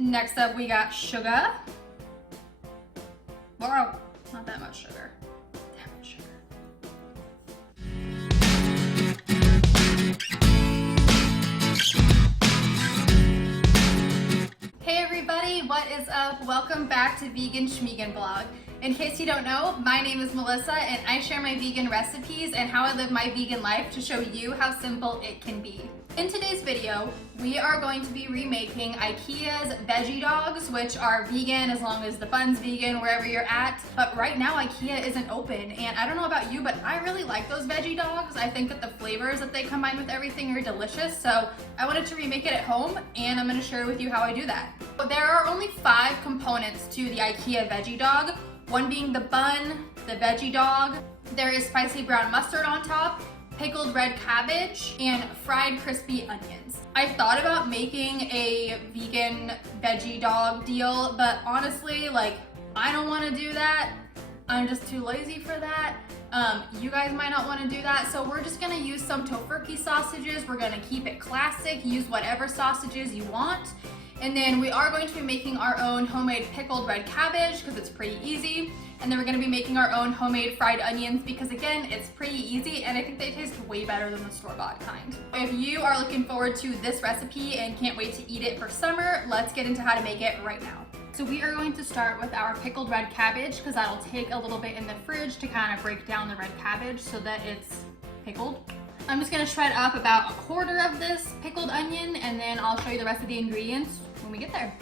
Next up, we got sugar. Wow, not that much sugar. Damn it, sugar. Hey everybody, what is up? Welcome back to Vegan Schmeegan Blog. In case you don't know, my name is Melissa and I share my vegan recipes and how I live my vegan life to show you how simple it can be. In today's video, we are going to be remaking Ikea's Veggie Dogs, which are vegan as long as the bun's vegan wherever you're at. But right now Ikea isn't open, and I don't know about you, but I really like those Veggie Dogs. I think that the flavors that they combine with everything are delicious, so I wanted to remake it at home, and I'm going to share with you how I do that. But there are only 5 components to the Ikea Veggie Dog, one being the bun, the veggie dog, there is spicy brown mustard on top, pickled red cabbage, and fried crispy onions. I thought about making a vegan veggie dog deal, but honestly, I don't want to do that. I'm just too lazy for that. You guys might not want to do that, so we're just gonna use some tofurkey sausages. We're gonna keep it classic, use whatever sausages you want. And then we are going to be making our own homemade pickled red cabbage because it's pretty easy. And then we're gonna be making our own homemade fried onions because again, it's pretty easy and I think they taste way better than the store-bought kind. If you are looking forward to this recipe and can't wait to eat it for summer, let's get into how to make it right now. So we are going to start with our pickled red cabbage because that'll take a little bit in the fridge to kind of break down the red cabbage so that it's pickled. I'm just gonna shred up about 1/4 of this pickled onion and then I'll show you the rest of the ingredients when we get there.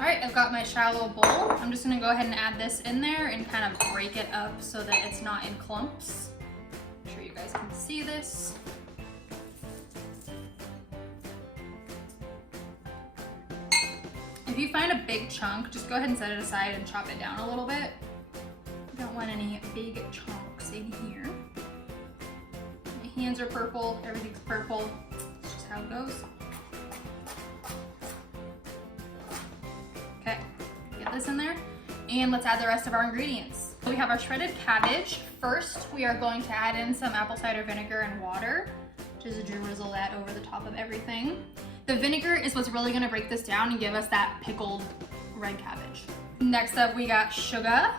All right, I've got my shallow bowl. I'm just gonna go ahead and add this in there and kind of break it up so that it's not in clumps. I'm sure you guys can see this. If you find a big chunk, just go ahead and set it aside and chop it down a little bit. You don't want any big chunks in here. My hands are purple, everything's purple. That's just how it goes. Okay, get this in there. And let's add the rest of our ingredients. So we have our shredded cabbage. First, we are going to add in some apple cider vinegar and water. Just drizzle that over the top of everything. The vinegar is what's really gonna break this down and give us that pickled red cabbage. Next up, we got sugar.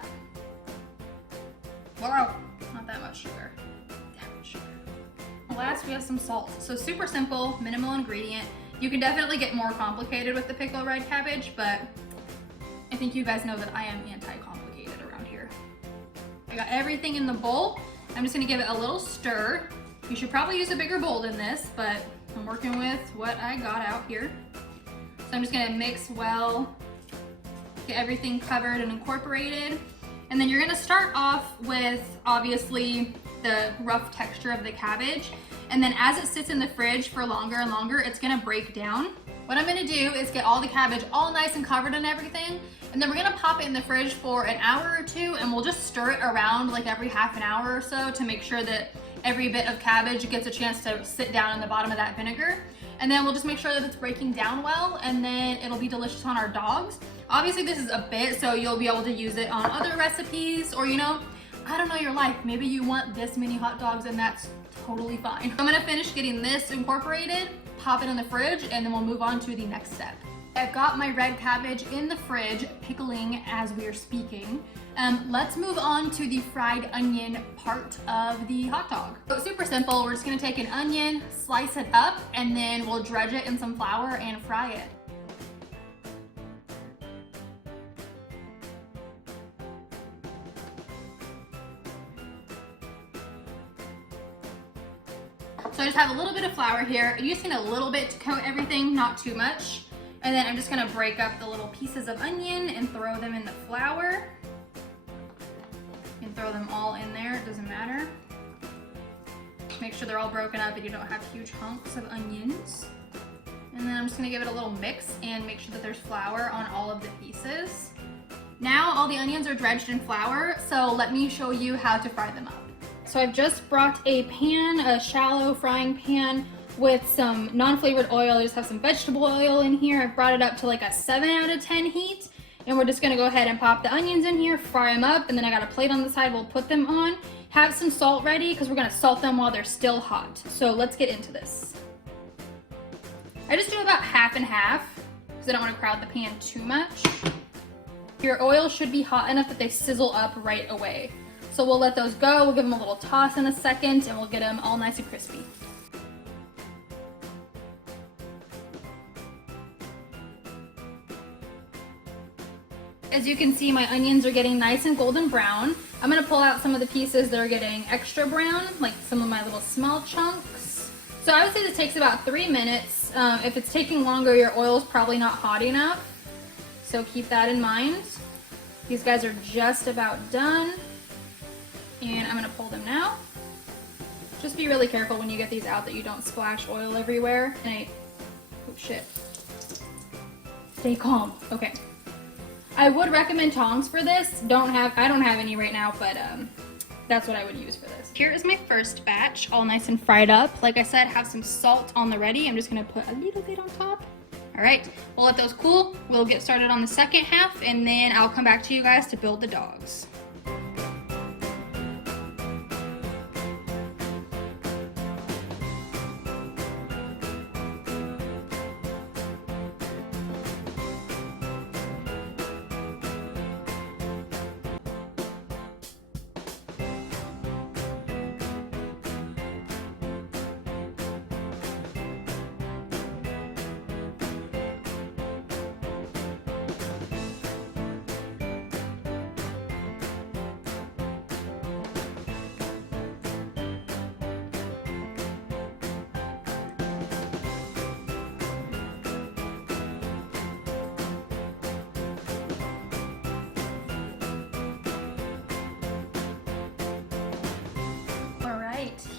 Wow, not that much sugar. Damn it, sugar. Last, we have some salt. So super simple, minimal ingredient. You can definitely get more complicated with the pickled red cabbage, but I think you guys know that I am anti-complicated around here. I got everything in the bowl. I'm just gonna give it a little stir. You should probably use a bigger bowl than this, but I'm working with what I got out here. So I'm just gonna mix well, get everything covered and incorporated. And then you're gonna start off with, obviously, the rough texture of the cabbage. And then as it sits in the fridge for longer and longer, it's gonna break down. What I'm gonna do is get all the cabbage all nice and covered and everything. And then we're gonna pop it in the fridge for an hour or 2 and we'll just stir it around like every half an hour or so to make sure that every bit of cabbage gets a chance to sit down in the bottom of that vinegar. And then we'll just make sure that it's breaking down well and then it'll be delicious on our dogs. Obviously this is a bit, so you'll be able to use it on other recipes or, you know, I don't know your life. Maybe you want this many hot dogs and that's totally fine. I'm gonna finish getting this incorporated, pop it in the fridge, and then we'll move on to the next step. I've got my red cabbage in the fridge, pickling as we are speaking. Let's move on to the fried onion part of the hot dog. So it's super simple. We're just gonna take an onion, slice it up, and then we'll dredge it in some flour and fry it. So I just have a little bit of flour here. I'm using a little bit to coat everything, not too much. And then I'm just gonna break up the little pieces of onion and throw them in the flour. You can throw them all in there, it doesn't matter. Make sure they're all broken up and you don't have huge hunks of onions. And then I'm just gonna give it a little mix and make sure that there's flour on all of the pieces. Now all the onions are dredged in flour, so let me show you how to fry them up. So I've just brought a pan, a shallow frying pan with some non-flavored oil. I just have some vegetable oil in here. I've brought it up to like a 7 out of 10 heat. And we're just gonna go ahead and pop the onions in here, fry them up, and then I got a plate on the side we'll put them on. Have some salt ready because we're gonna salt them while they're still hot. So let's get into this. I just do about half and half because I don't want to crowd the pan too much. Your oil should be hot enough that they sizzle up right away. So we'll let those go, we'll give them a little toss in a second, and we'll get them all nice and crispy. As you can see, my onions are getting nice and golden brown. I'm gonna pull out some of the pieces that are getting extra brown, like some of my little small chunks. So I would say this takes about 3 minutes. If it's taking longer, your oil is probably not hot enough. So keep that in mind. These guys are just about done. And I'm gonna pull them now. Just be really careful when you get these out that you don't splash oil everywhere. And oh shit. Stay calm, okay. I would recommend tongs for this. I don't have any right now, but that's what I would use for this. Here is my first batch, all nice and fried up. Like I said, have some salt on the ready. I'm just gonna put a little bit on top. All right, we'll let those cool. We'll get started on the second half, and then I'll come back to you guys to build the dogs.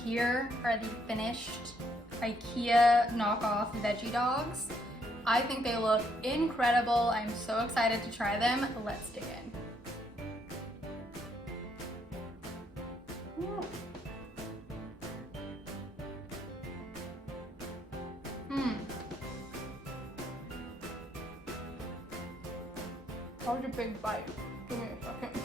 Here are the finished Ikea Knockoff Veggie Dogs. I think they look incredible. I'm so excited to try them. Let's dig in. That was a big bite. Give me a second.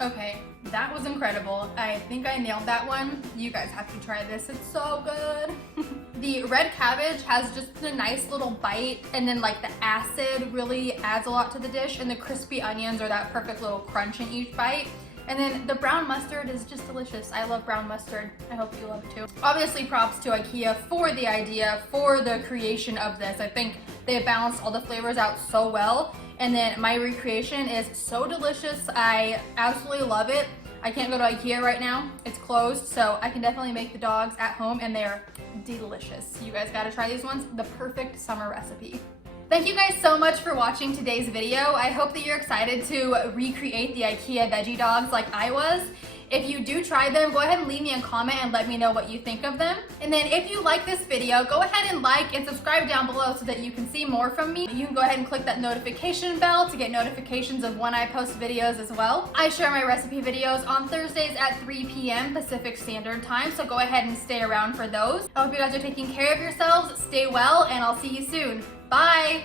Okay, that was incredible. I think I nailed that one. You guys have to try this, it's so good. The red cabbage has just a nice little bite, and then like the acid really adds a lot to the dish, and the crispy onions are that perfect little crunch in each bite. And then the brown mustard is just delicious. I love brown mustard. I hope you love it too. Obviously props to Ikea for the idea, for the creation of this. I think they balanced all the flavors out so well. And then my recreation is so delicious. I absolutely love it. I can't go to Ikea right now. It's closed, so I can definitely make the dogs at home, and they're delicious. You guys gotta try these ones. The perfect summer recipe. Thank you guys so much for watching today's video. I hope that you're excited to recreate the Ikea Veggie Dogs like I was. If you do try them, go ahead and leave me a comment and let me know what you think of them. And then if you like this video, go ahead and like and subscribe down below so that you can see more from me. You can go ahead and click that notification bell to get notifications of when I post videos as well. I share my recipe videos on Thursdays at 3 p.m. Pacific Standard Time, so go ahead and stay around for those. I hope you guys are taking care of yourselves, stay well, and I'll see you soon. Bye!